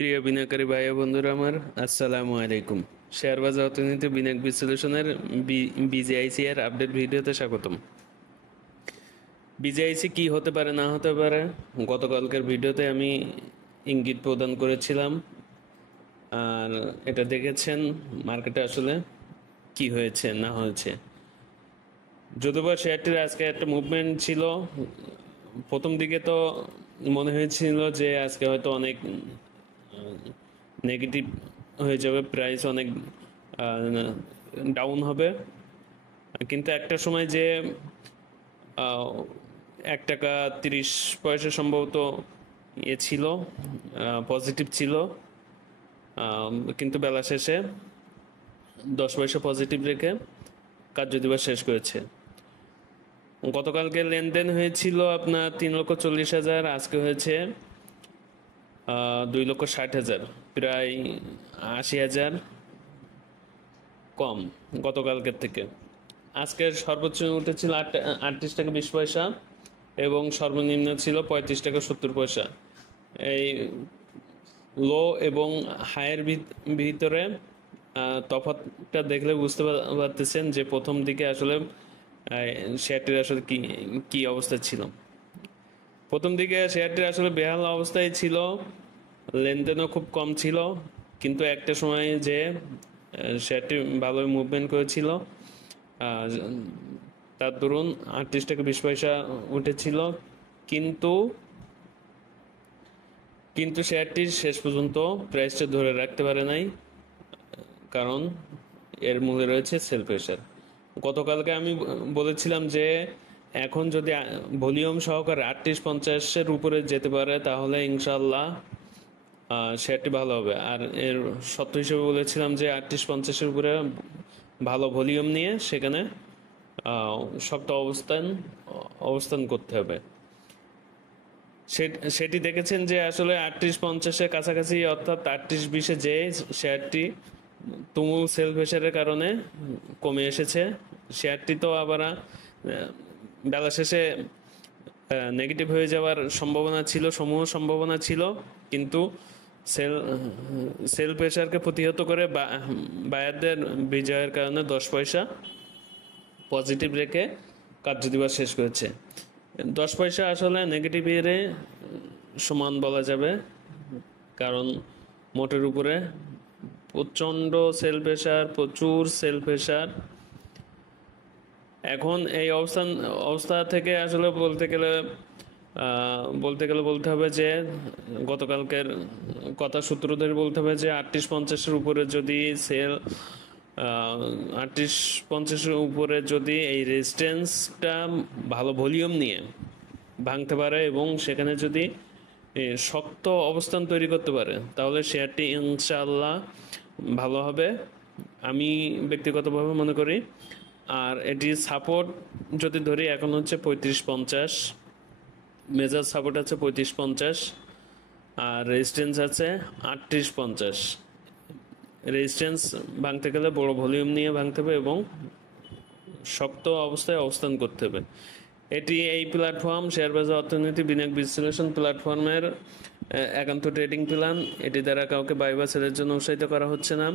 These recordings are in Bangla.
প্রিয় বিনিয়োগকারী ভাই ও বন্ধুরা আমার আসসালামু আলাইকুম। শেয়ার বাজার অর্থনীতি বিনিয়োগ বিশ্লেষণের বিজিআইসি এর আপডেট ভিডিওতে স্বাগতম। বিজিআইসি কি হতে পারে না হতে পারে গতকালকের ভিডিওতে আমি ইঙ্গিত প্রদান করেছিলাম, আর এটা দেখেছেন মার্কেটে আসলে কি হয়েছে না হয়েছে। যদিও শেয়ারটির আজকে একটা মুভমেন্ট ছিল, প্রথম দিকে তো মনে হয়েছিল যে আজকে হয়তো অনেক নেগেটিভ হয়ে যাবে, প্রাইস অনেক ডাউন হবে, কিন্তু একটা সময় যে 1 টাকা 30 পয়সা সম্ভবত ছিল, পজিটিভ ছিল, কিন্তু বেলা শেষে 10 পয়সা পজিটিভ রেখে কার্যদিবস শেষ করেছে। গতকালকে লেনদেন হয়েছিল আপনার 3,40,000, আজকে হয়েছে 2,60,000, প্রায় 80,000 কম গতকালকের থেকে। আজকের সর্বোচ্চ উঠেছিল 38 টাকা 20 পয়সা এবং সর্বনিম্ন ছিল 35 টাকা 70 পয়সা। এই লো এবং হাইয়ের ভিতরে তফাৎটা দেখলে বুঝতে পারতেছেন যে প্রথম দিকে আসলে শেয়ারটির আসলে কি অবস্থা ছিল। প্রথম দিকে শেয়ারটির আসলে বেহাল অবস্থায় ছিল, লেনদেনও খুব কম ছিল, কিন্তু একটা সময় যে শেয়ারটি ভালোই মুভমেন্ট করেছিল, তার দরুন 38 টাকা 20 পয়সা উঠেছিল, কিন্তু শেয়ারটি শেষ পর্যন্ত প্রাইসটা ধরে রাখতে পারে নাই, কারণ এর মূলে রয়েছে সেল প্রেশার। গতকালকে আমি বলেছিলাম যে এখন যদি ভলিউম সহকারে 38-50-এর উপরে যেতে পারে তাহলে ইনশাল্লাহ শেয়ারটি ভালো হবে। আর এর সত্য হিসেবে বলেছিলাম যে 38-50-এর উপরে ভালো ভলিউম নিয়ে সেখানে শক্ত অবস্থান করতে হবে। সেটি দেখেছেন যে আসলে 38-50-এর কাছাকাছি, অর্থাৎ 38-20-এ যে শেয়ারটি তুমুল সেল প্রেশারের কারণে কমে এসেছে। শেয়ারটি তো আবার বেলা শেষে নেগেটিভ হয়ে যাওয়ার সমূহ সম্ভাবনা ছিল, কিন্তু সেল প্রেশারকে প্রতিহত করে বায়ারদের বিজয়ের কারণে 10 পয়সা পজিটিভ রেখে কার্যদিবস শেষ করেছে। 10 পয়সা আসলে নেগেটিভ এর সমান বলা যাবে, কারণ মোটের উপরে প্রচণ্ড প্রচুর সেল প্রেশার। এখন এই অবস্থা থেকে আসলে বলতে গেলে বলতে হবে যে গতকালকের কথা সূত্র ধরে বলতে হবে যে 38-50-এর উপরে যদি 38-50-এর উপরে যদি এই রেজিস্ট্যান্সটা ভালো ভলিউম নিয়ে ভাঙতে পারে এবং সেখানে যদি শক্ত অবস্থান তৈরি করতে পারে তাহলে শেয়ারটি ইনশাআল্লাহ ভালো হবে, আমি ব্যক্তিগতভাবে মনে করি। আর এটির সাপোর্ট যদি ধরি এখন হচ্ছে 35-50, মেজর সাপোর্ট আছে 35-50, আর রেজিস্ট্যান্স আছে 38-50। রেজিস্ট্যান্স ভাঙতে গেলে বড় ভলিউম নিয়ে ভাঙতে হবে এবং শক্ত অবস্থায় অবস্থান করতে হবে। এই প্ল্যাটফর্ম শেয়ার বাজার অর্থনীতি বিনিয়োগ বিশ্লেষণ প্ল্যাটফর্মের একান্ত ট্রেডিং প্ল্যান। এটি দ্বারা কাউকে বাই বা সেলের জন্য উৎসাহিত করা হচ্ছে না।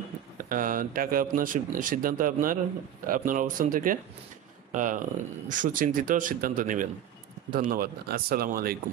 টাকা আপনার সিদ্ধান্ত, আপনার অবস্থান থেকে সুচিন্তিত সিদ্ধান্ত নেবেন। ধন্যবাদ। আসসালামু আলাইকুম।